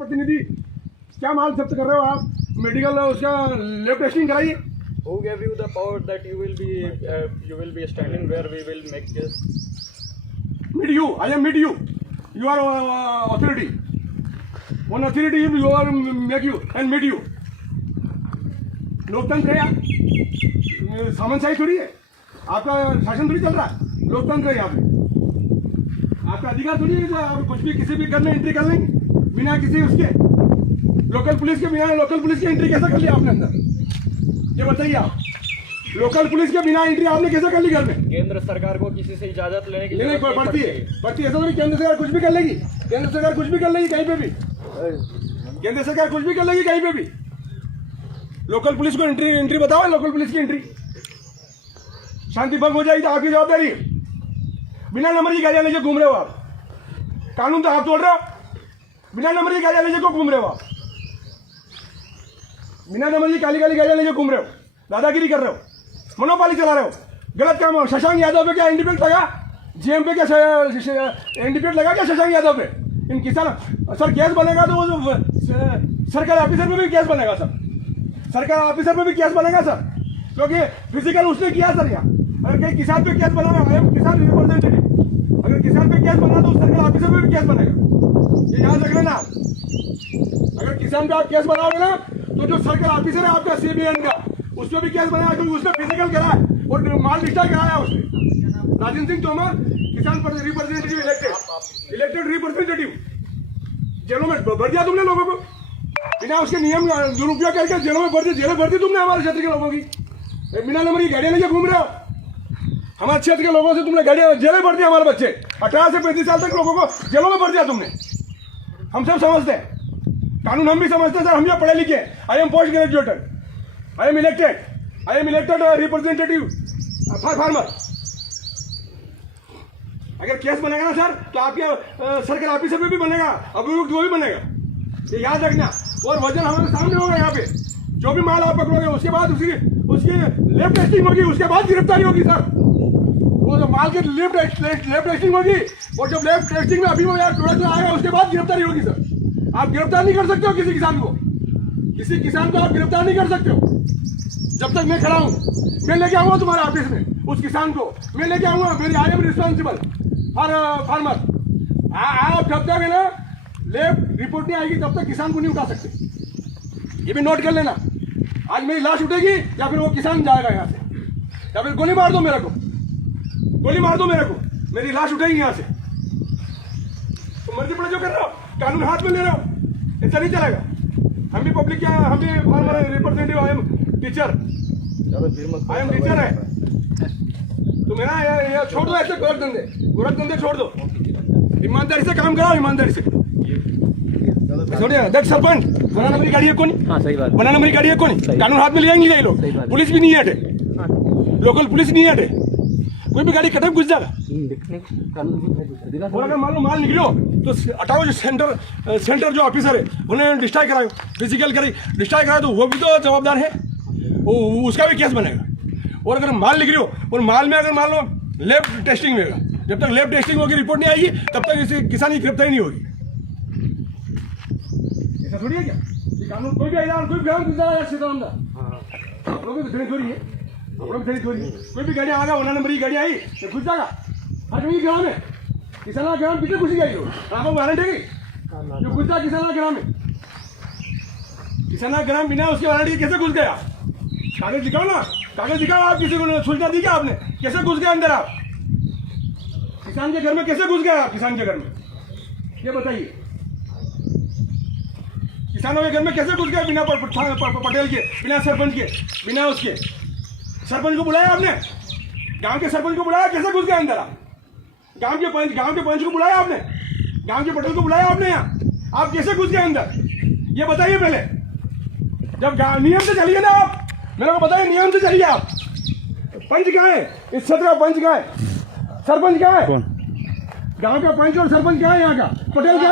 प्रतिनिधि, क्या माल जब्त कर रहे हो आप? मेडिकल उसका लैब टेस्टिंग कराइए। Who gave you the power that you will be standing where we will make this? Meet you. I am meet you. You are authority. One authority you are make you and meet you. लोकतंत्र है यार, सामंतशाही थोड़ी है, आपका शासन थोड़ी चल रहा है, लोकतंत्र है यहाँ पे। आपका अधिकार थोड़ी है आप कुछ भी किसी भी घर में एंट्री कर लेंगे बिना किसी उसके लोकल पुलिस के बिना। लोकल पुलिस की एंट्री कैसे कर लिया आपने अंदर, ये बताइए आप। लोकल पुलिस के बिना एंट्री आपने कैसे कर ली घर में? केंद्र सरकार को किसी से इजाजत लेने की लेने पड़ती है ऐसा थोड़ी। केंद्र सरकार कुछ भी कर लेगी, केंद्र सरकार कुछ भी कर लेगी कहीं पे भी, केंद्र सरकार कुछ भी कर लेगी कहीं पे भी। लोकल पुलिस को एंट्री बताओ, लोकल पुलिस की एंट्री। शांति भंग हो जाएगी तो आपकी जवाबदारी है। बिना नंबर की गाड़ियां लेके घूम रहे हो आप, कानून तो आप तोड़ रहे हो। बिना नंबर की गाड़ियां लेके क्यों घूम रहे हो आप? बिना नंबर की काली गाड़ियां लेके घूम रहे हो, दादागिरी कर रहे हो, मोनोपाली चला रहे हो, गलत काम हो। शशांक यादव पे क्या इंडिपेंडेंट लगा? जीएम पे क्या इंडिपेंडेंट लगा क्या शशांक यादव पे? इन किसान सर केस बनेगा तो वो सरकारी ऑफिसर पे भी केस बनेगा सर, सरकारी ऑफिसर पे भी केस बनेगा सर, क्योंकि फिजिकल उसने किया सर। यहाँ अगर कहीं किसान पे केस बना रहा है, किसान रिप्रेजेंटेटिव, अगर किसान पे केस बना तो सरकारी ऑफिसर पे भी केस बनेगा, ये याद रख लेना। अगर किसान पे आप केस बनाओगे ना तो जो सर्कल ऑफिसर है आपका सीबीएन का, उसमें भी केस बनाया क्योंकि उसने फिजिकल कराया और माल डिस्ट्रॉय कराया उसने। राजेंद्र सिंह तोमर किसान रिप्रेजेंटेटिव इलेक्टेड रिप्रेजेंटेटिव, जेलों में भर दिया तुमने लोगों को, बिना उसके नियम दुरुपयोग करके जेलों में भर दी तुमने हमारे क्षेत्र के लोगों की। बिना नंबर की गाड़ियां लेके घूम रहे हो, हमारे क्षेत्र के लोगों से तुमने गाड़ियां जेलें भर दी। हमारे बच्चे 18 से 35 साल तक लोगों को जेलों में भर दिया तुमने। हम सब समझते हैं कानून, हम भी समझते हैं सर, हम भी पढ़े लिखे। I am post graduated, I am elected representative for farmer. अगर केस बनेगा ना सर तो आपके सरकारी ऑफिसर में भी बनेगा, अभियुक्त वो भी बनेगा, ये याद रखना। और वजन हमारे सामने होगा यहाँ पे, जो भी माल आप पकड़ोगे उसके बाद उसकी लैब टेस्टिंग होगी, उसके बाद गिरफ्तारी होगी सर। वो जो माल के लैब टेस्टिंग होगी और जब लैब टेस्टिंग में अभी वो यार प्रोडक्ट आएगा उसके बाद गिरफ्तारी होगी सर। आप गिरफ्तार नहीं कर सकते हो किसी किसान को आप गिरफ्तार नहीं कर सकते हो। जब तक मैं खड़ा हूँ, मैं लेके आऊंगा तुम्हारे ऑफिस में उस किसान को, मैं लेके आऊंगा। मेरी I am responsible for farmer. आप जब तक है ना लैब रिपोर्ट नहीं आएगी तब तक किसान को नहीं उठा सकते, ये भी नोट कर लेना। आज मेरी लाश उठेगी या फिर वो किसान जाएगा यहाँ से, या फिर गोली मार दो मेरे को, मेरी लाश उठेगी यहाँ से। तो मर्जी पड़े जो कर रहे हो, कानून हाथ में ले रहे हो, ऐसा नहीं चलेगा। हम भी पब्लिक क्या, हम भी farmer representative, I am teacher है। तो मेरा ये छोड़ दो, ऐसे गोरख धंधे छोड़ दो, ईमानदारी से काम कराओ, ईमानदारी से। देख सरपंच, बनाना मेरी गाड़ी है कौन? बनाना मेरी गाड़ी है कौन? कानून हाथ में ले जाएंगे ये लोग, पुलिस भी नहीं हटे, लोकल पुलिस नहीं हटे, कोई भी गाड़ी कदम घुस जाएगा। और अगर मान लो माल निकलो तो हटाओ, जो सेंटर जो ऑफिसर है उन्हें डिस्ट्रॉय कराओ, फिजिकल डिस्ट्रॉय कराओ, तो वो भी तो जवाबदार है, उसका भी केस बनेगा। और अगर माल निकलो और माल में अगर मान लो लैब टेस्टिंग में, जब तक लैब टेस्टिंग होगी रिपोर्ट नहीं आएगी तब तक इसे किसान की गिरफ्तारी नहीं होगी। ऐसा थोड़ी है क्या ये कानून? कोई भी यार कोई भी कोई भी गाड़ी आएगा, 1 नंबर की गाड़ी आई तो घुस जाएगा हर कहीं ग्राम में। किसान ग्राम कितने घुसी गई हो, आपको वारंट है जो घुस जाए किसान ग्राम में? किसान ग्राम बिना उसके वारंटी कैसे घुस गया? कागज दिखाओ ना, कागज दिखाओ। आप किसी को सूचना दी क्या आपने? कैसे घुस गए अंदर आप? किसान के घर में कैसे घुस गए आप? किसान के घर में ये बताइए, किसानों के घर में कैसे घुस गए बिना पटेल के, बिना सरपंच के, बिना उसके? सरपंच को बुलाया आपने, गांव के सरपंच को बुलाया, कैसे घुस गए अंदर आप? गांव के पंच को बुलाया आपने, गांव के पटेल को बुलाया आपने यहाँ, आप कैसे घुस गए अंदर ये बताइए पहले। जब नियम से चलिए ना आप, मेरे को बताइए नियम से चलिए आप। पंच कहाँ है इस क्षेत्र का? पंच कहाँ है? सरपंच कहाँ है? गांव का पंच और सरपंच कहाँ है यहाँ का? पटेल का